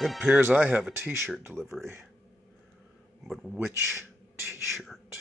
It appears I have a t-shirt delivery. But which t-shirt?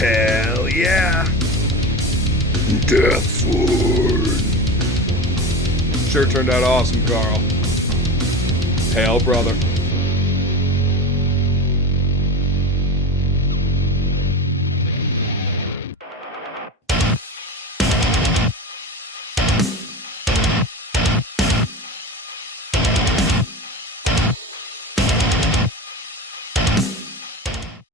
Hell yeah! Death Sword! Sure turned out awesome, Carl. Hell, brother.